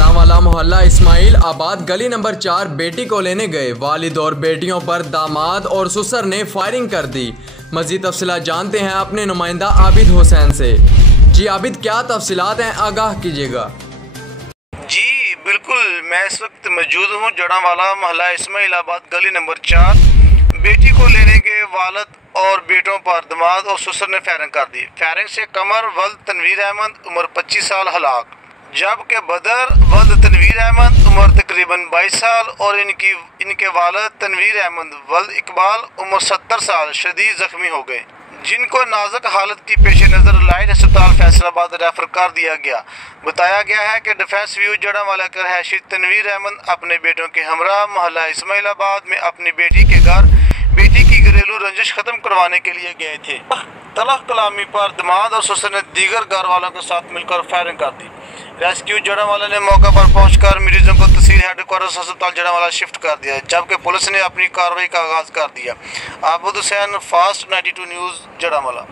जड़ावाला मोहल्ला इस्माइल आबाद गली नंबर 4 बेटी को लेने गए वालिद और बेटियों पर दामाद और ससुर ने फायरिंग कर दी। मजीद तफसीलात जानते हैं अपने नुमाइंदा आबिद हुसैन से। जी आबिद, क्या तफसीलात हैं, आगाह कीजिएगा। जी बिल्कुल, मैं इस वक्त मौजूद हूँ जड़ावाला मोहल्ला इस्माइल आबाद गली नंबर 4। बेटी को लेने के वालिद और बेटों पर दामाद और ससुर ने फायरिंग कर दी। फायरिंग से कमर वल्द तनवीर अहमद उम्र 25 साल हलाक, जबकि बदर वल्द तनवीर अहमद उम्र तकरीबन 22 साल और इनके वालिद तनवीर अहमद वल्द इकबाल उम्र 70 साल शदीद जख्मी हो गए, जिनको नाजुक हालत की पेश नज़र लाइट अस्पताल फैसलाबाद रेफर कर दिया गया। बताया गया है कि डिफेंस व्यू जड़ावाला के रहायशी तनवीर अहमद अपने बेटों के हमरा मोहल्ला इस्माइलाबाद में अपनी बेटी के घर बेटी की घरेलू रंजिश खत्म करवाने के लिए गए थे। तलख कलामी पर दामाद और ससुर ने दीगर घर वालों के साथ मिलकर फायरिंग कर दी। रेस्क्यू जड़ावाला ने मौके पर पहुंचकर मरीजों को तहसील हेडक्वार्टर अस्पताल जड़ावाला शिफ्ट कर दिया, जबकि पुलिस ने अपनी कार्रवाई का आगाज कर दिया। Abid Hussain, fast 92 news, Jaranwala.